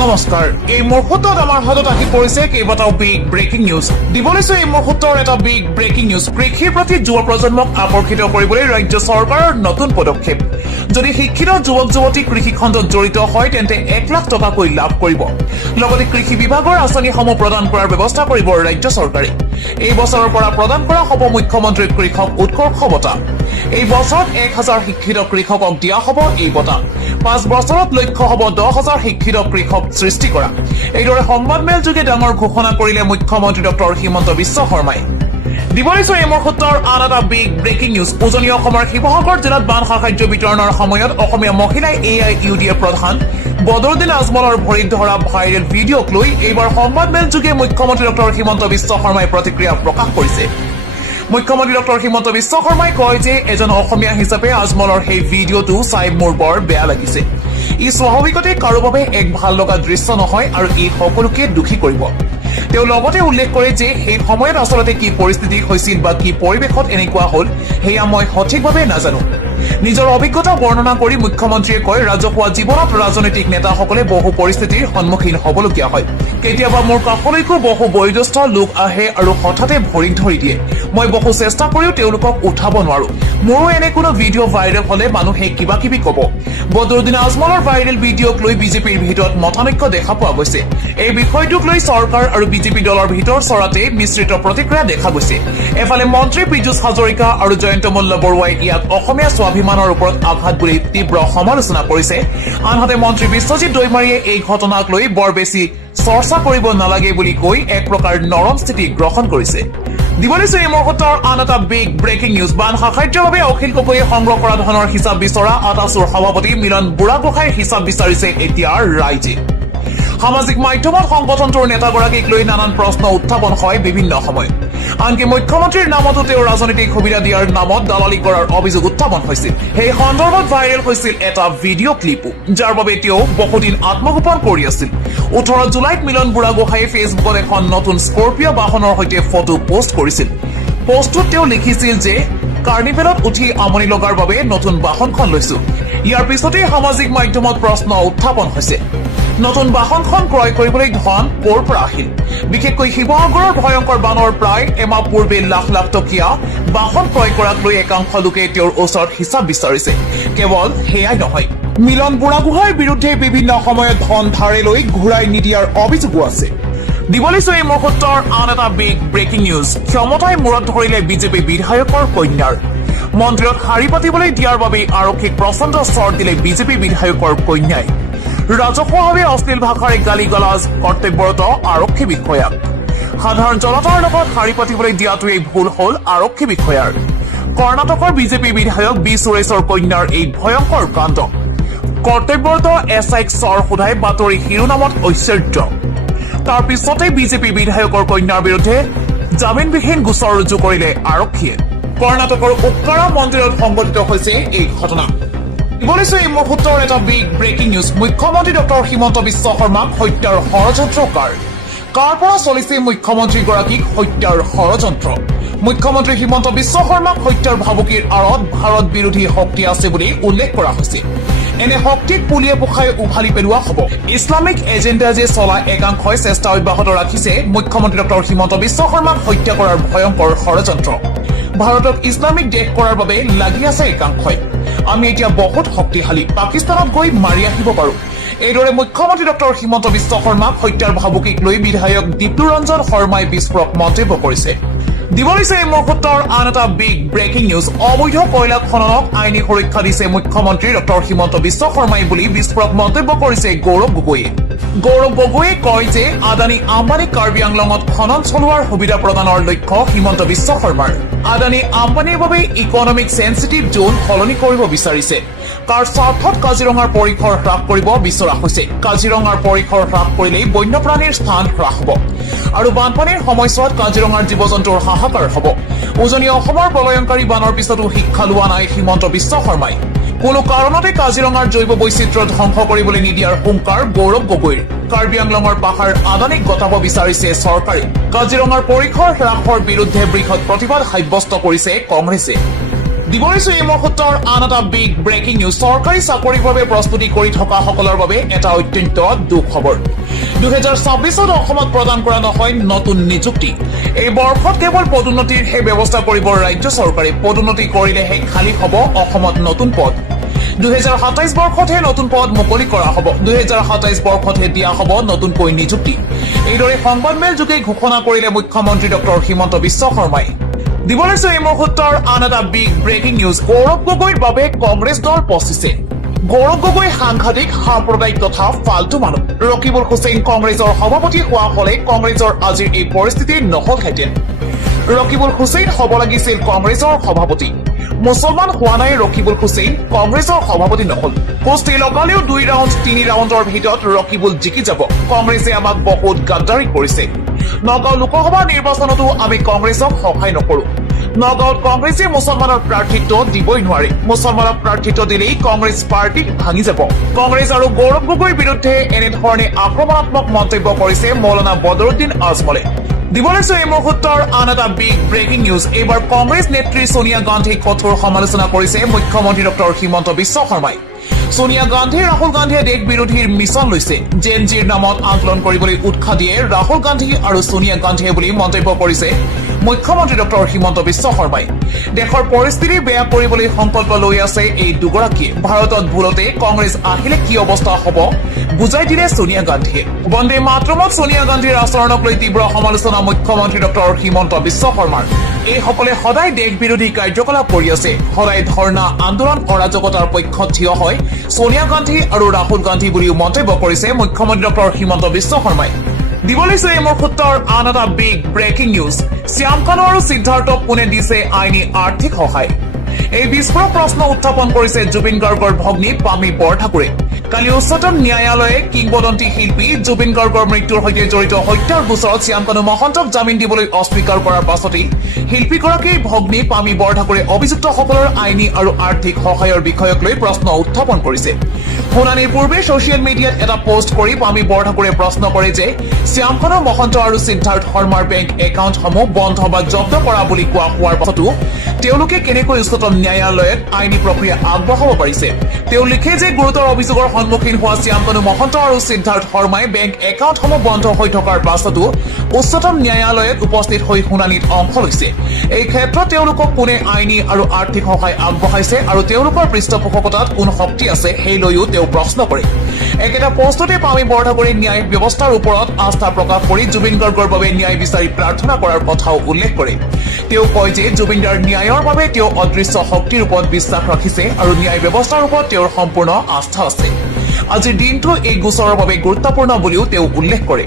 নমস্কাৰ এই মুহূৰ্তত আমাৰ হাতত আহি পৰিছে কেইবাটাও বিগ ব্ৰেকিং নিউজ দিবলৈছো এই মুহূৰ্তৰ এটা বিগ ব্ৰেকিং নিউজ কৃষিৰ প্ৰতি যুৱ প্ৰজন্মক আকৰ্ষিত কৰিবলৈ ৰাজ্য চৰকাৰৰ নতুন পদক্ষেপ যদি শিক্ষিত যুৱক যুৱতী কৃষি খণ্ডত জড়িত হয় তেন্তে 1 লাখ টকাকৈ লাভ কৰিব লগতে কৃষি বিভাগৰ আঁচনিসমূহ প্ৰদান কৰাৰ ব্যৱস্থা কৰিব ৰাজ্য চৰকাৰে এই বছৰৰ পৰা প্ৰদান কৰা হ'ব মুখ্যমন্ত্ৰী কৃষক উৎকৰ্ষ বঁটা এই বছৰত 1000 শিক্ষিত কৃষকক দিয়া হ'ব এই বঁটা 5 বছৰত লক্ষ্য হ'ব 10000 শিক্ষিত কৃষক সৃষ্টি কৰা এইদৰে সংবাদমেল যোগে ডাঙৰ ঘোষণা কৰিলে মুখ্যমন্ত্ৰী ডক্টৰ হিমন্ত বিশ্ব শৰ্মাই দিবলৈছো এই মুহূৰ্তৰ আন এটা বিগ ব্ৰেকিং নিউজ উজনি অসমৰ শিৱসাগৰ জিলাত বান সাহায্য বিতৰণৰ সময়ত অসমীয়া মহিলাই AIUDA প্ৰধান বদৰুদ্দিন আজমলৰ ভৰিত ধৰা ভাইৰেল ভিডিঅ'ক লৈ এইবাৰ সংবাদমেল যোগে মুখ্যমন্ত্ৰী ডক্টৰ হিমন্ত বিশ্ব শৰ্মাই প্ৰতিক্ৰিয়া প্ৰকাশ কৰিছে মুখ্যমন্ত্ৰী ডক্টৰ হিমন্ত বিশ্ব শৰ্মাই কয় যে এজন অসমীয়া হিচাপে আজমলৰ সেই ভিডিঅ'টো চাই মোৰ বৰ বেয়া লাগিছে ই স্বাভাৱিকতে কাৰো বাবে এক ভাল লগা দৃশ্য নহয় আৰু ই সকলোকে দুখী কৰিব তেওঁ লগতে উল্লেখ কৰে যে সেই সময়ত আসলতে কি পৰিস্থিতি হৈছিল বা কি পৰিৱেশত এনেকুৱা হ'ল হেয়া মই সঠিকভাৱে নাজানো নিজৰ অভিজ্ঞতা বৰ্ণনা কৰি মুখ্যমন্ত্ৰীয়ে কয় ৰাজহুৱা জীৱনত ৰাজনৈতিক নেতাসকলে বহু পৰিস্থিতিৰ সন্মুখীন হ'বলগীয়া হয় কেতিয়াবা মোৰ কাষলৈকো বহু বয়োজ্যেষ্ঠ লোক আহে আৰু হঠাতে ভৰিত ধৰি দিয়ে মই বহু চেষ্টা কৰিও তেওঁলোকক উঠাব নোৱাৰো মোৰো এনে কোনো ভিডিঅ' ভাইৰেল হ'লে মানুহে কিবা কিবি ক'ব বদৰুদ্দিন আজমলৰ ভাইৰেল ভিডিঅ'ক লৈ বিজেপিৰ ভিতৰত মতানৈক্য দেখা পোৱা গৈছে এই বিষয়টোক লৈ চৰকাৰ আৰু বিজেপি দলৰ ভিতৰ চৰাতে মিশ্ৰিত প্ৰতিক্ৰিয়া দেখা গৈছে এফালে মন্ত্ৰী পীযুষ হাজৰিকা আৰু জয়ন্ত মল্ল বৰুৱাই ইয়াক অসমীয়া স্বাভিমানৰ ওপৰত আঘাত বুলি তীব্ৰ সমালোচনা কৰিছে আনহাতে মন্ত্ৰী বিশ্বজিৎ দৈমাৰীয়ে এই ঘটনাক লৈ বৰ বেছি চৰ্চা কৰিব নালাগে বুলি কৈ এক প্ৰকাৰ নৰম স্থিতি গ্ৰহণ কৰিছে দিবলৈছো এই মুহূৰ্তৰ আন এটা বিগ ব্ৰেকিং নিউজ বান সাহায্যৰ বাবে অখিল গগৈয়ে সংগ্ৰহ কৰা ধনৰ হিচাপ বিচৰা আটাচুৰ সভাপতি মিলন বুঢ়াগোহাঁইৰ হিচাপ বিচাৰিছে এতিয়া ৰাইজে সামাজিক মাধ্যমত সংগঠনটোৰ নেতাগৰাকীক লৈ নানান প্ৰশ্ন উত্থাপন হয় বিভিন্ন সময়ত আনকি মুখ্যমন্ত্ৰীৰ নামতো তেওঁ ৰাজনৈতিক সুবিধা দিয়াৰ নামত দালালি কৰাৰ অভিযোগ উত্থাপন হৈছিল সেই সন্দৰ্ভত ভাইৰেল হৈছিল এটা ভিডিঅ' ক্লিপো যাৰ বাবে তেওঁ বহুদিন আত্মগোপন কৰি আছিল 18 জুলাইত মিলন বুঢ়াগোহাঁইয়ে ফেচবুকত এখন নতুন স্কৰ্পিঅ' বাহনৰ সৈতে ফটো পোষ্ট কৰিছিল পোষ্টটোত তেওঁ লিখিছিল যে কাৰ্নিভেলত উঠি আমনি লগাৰ বাবে নতুন বাহনখন লৈছো ইয়াৰ পিছতেই সামাজিক মাধ্যমত প্ৰশ্ন উত্থাপন হৈছে নতুন বাহনখন ক্ৰয় কৰিবলৈ ধন ক'ৰ পৰা আহিল বিশেষকৈ শিৱসাগৰৰ ভয়ংকৰ বানৰ প্ৰায় এমাহ পূৰ্বে লাখ লাখ টকীয়া বাহন ক্ৰয় কৰাক লৈ একাংশ লোকে তেওঁৰ ওচৰত হিচাপ বিচাৰিছে কেৱল সেয়াই নহয় মিলন বুঢ়াগোহাঁইৰ বিৰুদ্ধে বিভিন্ন সময়ত ধন ধাৰে লৈ ঘূৰাই নিদিয়াৰ অভিযোগো আছে দিবলৈছো এই মুহূৰ্তৰ আন এটা বিগ ব্ৰেকিং নিউজ ক্ষমতাই মূৰত ধৰিলে বিজেপি বিধায়কৰ কন্যাৰ মন্দিৰত শাৰী পাতিবলৈ দিয়াৰ বাবে আৰক্ষীক প্ৰচণ্ড চৰ দিলে বিজেপি বিধায়কৰ কন্যাই ৰাজহুৱাভাৱে অশ্লীল ভাষাৰে গালি গালাজ কৰ্তব্যৰত আৰক্ষী বিষয়াক সাধাৰণ জনতাৰ লগত শাৰী পাতিবলৈ দিয়াটোৱেই ভুল হ'ল আৰক্ষী বিষয়াৰ কৰ্ণাটকৰ বিজেপি বিধায়ক বি সুৰেশৰ কন্যাৰ এই ভয়ংকৰ কাণ্ড কৰ্তব্যৰত SIক চৰ সোধাই বাতৰি শিৰোনামত ঐশ্বৰ্য তাৰ পিছতে বিজেপি বিধায়কৰ কন্যাৰ বিৰুদ্ধে জামিনবিহীন গোচৰ ৰুজু কৰিলে আৰক্ষীয়ে কৰ্ণাটকৰ উক্কাৰা মন্দিৰত সংঘটিত হৈছে এই ঘটনা দিবলৈছো এই মুহূৰ্তৰ এটা বিগ ব্ৰেকিং নিউজ মুখ্যমন্ত্ৰী ডক্টৰ হিমন্ত বিশ্ব শৰ্মাক হত্যাৰ ষড়যন্ত্ৰকাৰ কাৰ পৰা চলিছে মুখ্যমন্ত্ৰীগৰাকীক হত্যাৰ ষড়যন্ত্ৰ মুখ্যমন্ত্ৰী হিমন্ত বিশ্ব শৰ্মাক হত্যাৰ ভাবুকিৰ আঁৰত ভাৰত বিৰোধী শক্তি আছে বুলি উল্লেখ কৰা হৈছে এনে শক্তিক পুলিয়ে পোখাই উভালি পেলোৱা হ'ব ইছলামিক এজেণ্ডা যে চলা একাংশই চেষ্টা অব্যাহত ৰাখিছে মুখ্যমন্ত্ৰী ডক্টৰ হিমন্ত বিশ্ব শৰ্মাক হত্যা কৰাৰ ভয়ংকৰ ষড়যন্ত্ৰ ভাৰতক ইছলামিক দেশ কৰাৰ বাবে লাগি আছে একাংশই আমি এতিয়া বহুত শক্তিশালী পাকিস্তানত গৈ মাৰি আহিব পাৰো এইদৰে মুখ্যমন্ত্ৰী ডক্টৰ হিমন্ত বিশ্ব শৰ্মাক হত্যাৰ ভাবুকিক লৈ বিধায়ক দীপ্তু ৰঞ্জন শৰ্মাই বিস্ফোৰক মন্তব্য কৰিছে দিবলৈছে এই মুহূৰ্তৰ আন এটা বিগ ব্ৰেকিং নিউজ অবৈধ কয়লা খননক আইনী সুৰক্ষা দিছে মুখ্যমন্ত্ৰী ডক্টৰ হিমন্ত বিশ্ব শৰ্মাই বুলি বিস্ফোৰক মন্তব্য কৰিছে গৌৰৱ গগৈয়ে কয় যে আদানী আম্বানী কাৰ্বি আংলঙত খনন চলোৱাৰ সুবিধা প্ৰদানৰ লক্ষ্য হিমন্ত বিশ্ব শৰ্মাৰ আদানী আম্বানীৰ বাবে ইকনমিক সেন্সিটিভ জোন সলনি কৰিব বিচাৰিছে কাৰ স্বাৰ্থত কাজিৰঙাৰ পৰিসৰ হ্ৰাস কৰিব বিচৰা হৈছে কাজিৰঙাৰ পৰিসৰ হ্ৰাস কৰিলেই বন্যপ্ৰাণীৰ স্থান হ্ৰাস হ'ব আৰু বানপানীৰ সময়ছোৱাত কাজিৰঙাৰ জীৱ জন্তুৰ হাহাকাৰ হ'ব উজনি অসমৰ প্ৰলয়ংকাৰী বানৰ পিছতো শিক্ষা লোৱা নাই হিমন্ত বিশ্ব শৰ্মাই কোনো কাৰণতে কাজিৰঙাৰ জৈৱ বৈচিত্ৰ্য ধ্বংস কৰিবলৈ নিদিয়াৰ হুংকাৰ গৌৰৱ গগৈৰ কাৰ্বি আংলঙৰ পাহাৰ আদানীক গতাব বিচাৰিছে চৰকাৰে কাজিৰঙাৰ পৰিসৰ হ্ৰাসৰ বিৰুদ্ধে বৃহৎ প্ৰতিবাদ সাব্যস্ত কৰিছে কংগ্ৰেছে দিব লৈছো এই মুহূৰ্তৰ আন এটা বিগ ব্ৰেকিং নিউজ। চৰকাৰী চাকৰিৰ বাবে প্ৰস্তুতি কৰি থকা সকলৰ বাবে এটা অত্যন্ত দুখ খবৰ। 2024 অসমত প্ৰদান কৰা নহয় নতুন নিযুক্তি। এই বৰ্ষত কেৱল পদোন্নতিৰহে ব্যৱস্থা কৰিব ৰাজ্য চৰকাৰে। পদোন্নতি কৰিলেহে খালী হ'ব অসমত নতুন পদ। 2027 বৰ্ষতহে নতুন পদ মুকলি কৰা হ'ব। 2027 বৰ্ষতহে দিয়া হ'ব নতুনকৈ নিযুক্তি। এইদৰে সংবাদমেল যোগে ঘোষণা কৰিলে মুখ্যমন্ত্ৰী ডক্টৰ হিমন্ত বিশ্ব শৰ্মাই। দিব লৈছো এই মুহূৰ্তৰ আন এটা বিগ ব্ৰেকিং নিউজ। গৌৰৱ গগৈৰ বাবে কংগ্ৰেছ দল পচিছে। গৌৰৱ গগৈ সাংঘাতিক সাম্প্ৰদায়িক তথা ফাল্টু মানুহ। ৰকিবুল হুছেইন কংগ্ৰেছৰ সভাপতি হোৱা হলে কংগ্ৰেছৰ আজিৰ এই পৰিস্থিতি নহলহেঁতেন। ৰকিবুল হুছেইন হ'ব লাগিছিল কংগ্ৰেছৰ সভাপতি। মুছলমান হোৱা নাই ৰকিবুল হুছেইন, কংগ্ৰেছৰ সভাপতি নহল। কুস্তি লগালেও 2 ৰাউণ্ড 3 ৰাউণ্ডৰ ভিতৰত ৰকিবুল জিকি যাব। কংগ্ৰেছে আমাক বহুত গাদ্দাৰী কৰিছে। নগাঁও লোকসভা নিৰ্বাচনতো আমি কংগ্ৰেছক সহায় নকৰো। নগাঁৱত কংগ্ৰেছে মুছলমানৰ প্ৰাৰ্থিত্ব দিবই নোৱাৰে। মুছলমানক প্ৰাৰ্থিত্ব দিলেই কংগ্ৰেছ পাৰ্টি ভাঙি যাব। কংগ্ৰেছ আৰু গৌৰৱ গগৈৰ বিৰুদ্ধে এনেধৰণে আক্ৰমণাত্মক মন্তব্য কৰিছে মৌলানা বদৰুদ্দিন আজমলে। দিব লৈছো এই মুহূৰ্তৰ আন এটা বিগ ব্ৰেকিং নিউজ। এইবাৰ কংগ্ৰেছ নেত্ৰী ছোনিয়া গান্ধীক কঠোৰ সমালোচনা কৰিছে মুখ্যমন্ত্ৰী ডক্টৰ হিমন্ত বিশ্ব শৰ্মাই। ছোনিয়া গান্ধী ৰাহুল গান্ধীয়ে দেশ বিৰোধীৰ মিছন লৈছে। জেন জিৰ নামত আন্দোলন কৰিবলৈ উৎসাহ দিয়ে ৰাহুল গান্ধী আৰু ছোনিয়া গান্ধীয়ে বুলি মন্তব্য কৰিছে মুখ্যমন্ত্ৰী ডক্টৰ হিমন্ত বিশ্ব শৰ্মাই। দেশৰ পৰিস্থিতি বেয়া কৰিবলৈ সংকল্প লৈ আছে এই দুগৰাকীয়ে। ভাৰতত ভুলতে কংগ্ৰেছ আহিলে কি অৱস্থা হ'ব বুজাই দিলে ছোনিয়া গান্ধীয়ে। বন্দে মাতৰমত ছোনিয়া গান্ধীৰ আচৰণক লৈ তীব্ৰ সমালোচনা মুখ্যমন্ত্ৰী ডক্টৰ হিমন্ত বিশ্ব শৰ্মাৰ। এইসকলে সদায় দেশ বিৰোধী কাৰ্যকলাপ কৰি আছে। সদায় ধৰ্ণা আন্দোলন অৰাজকতাৰ পক্ষত থিয় হয় ছোনিয়া গান্ধী আৰু ৰাহুল গান্ধী বুলিও মন্তব্য কৰিছে মুখ্যমন্ত্ৰী ডক্টৰ হিমন্ত বিশ্ব শৰ্মাই। দিব লৈছো এই মুহূৰ্তৰ আন এটা big breaking news. Shyam Kanu আৰু সিদ্ধাৰ্থক কোনে দিছে আইনী আৰ্থিক সহায়? এই বিস্ফোৰক প্ৰশ্ন উত্থাপন কৰিছে জুবিন গাৰ্গৰ ভগ্নী পামী বৰঠাকুৰে। কালি উচ্চতম ন্যায়ালয়ে কিংবদন্তী শিল্পী জুবিন গাৰ্গৰ মৃত্যুৰ সৈতে জড়িত হত্যাৰ গোচৰত শ্যাম কানু মহন্তক জামিন দিবলৈ অস্বীকাৰ কৰাৰ পাছতেই শিল্পীগৰাকীৰ ভগ্নী পামী বৰঠাকুৰে অভিযুক্তসকলৰ আইনী আৰু আৰ্থিক সহায়ৰ বিষয়ক লৈ প্ৰশ্ন উত্থাপন কৰিছে। শুনানিৰ পূৰ্বে ছচিয়েল মিডিয়াত এটা পোষ্ট কৰি পামী বৰঠাকুৰে প্ৰশ্ন কৰে যে শ্যাম কানু মহন্ত আৰু সিদ্ধাৰ্থ শৰ্মাৰ বেংক একাউণ্টসমূহ বন্ধ বা জব্দ কৰা বুলি কোৱা হোৱাৰ পাছতো তেওঁলোকে কেনেকৈ উচ্চতম ন্যায়ালয়ত আইনী প্ৰক্ৰিয়া আগবঢ়াব পাৰিছে। তেওঁ লিখে যে গুৰুতৰ অভিযোগৰ সন্মুখীন হোৱা শ্যাম কানু মহন্ত আৰু সিদ্ধাৰ্থ শৰ্মাই বেংক একাউণ্টসমূহ বন্ধ হৈ থকাৰ পাছতো উচ্চতম ন্যায়ালয়ত উপস্থিত হৈ শুনানিত অংশ লৈছে। এই ক্ষেত্ৰত তেওঁলোকক কোনে আইনী আৰু আৰ্থিক সহায় আগবঢ়াইছে আৰু তেওঁলোকৰ পৃষ্ঠপোষকতাত কোন শক্তি আছে সেই লৈও তেওঁ প্ৰশ্ন কৰে। একেটা পোষ্টতে পামী বৰঠাকুৰে ন্যায়িক ব্যৱস্থাৰ ওপৰত আস্থা প্ৰকাশ কৰি জুবিন গাৰ্গৰ বাবে ন্যায় বিচাৰি প্ৰাৰ্থনা কৰাৰ কথাও উল্লেখ কৰে। তেওঁ কয় যে জুবিনদাৰ ন্যায়ৰ বাবে তেওঁ অদৃশ্য শক্তিৰ ওপৰত বিশ্বাস ৰাখিছে আৰু ন্যায় ব্যৱস্থাৰ ওপৰত তেওঁৰ সম্পূৰ্ণ আস্থা আছে। আজিৰ দিনটো এই গোচৰৰ বাবে গুৰুত্বপূৰ্ণ বুলিও তেওঁ উল্লেখ কৰে।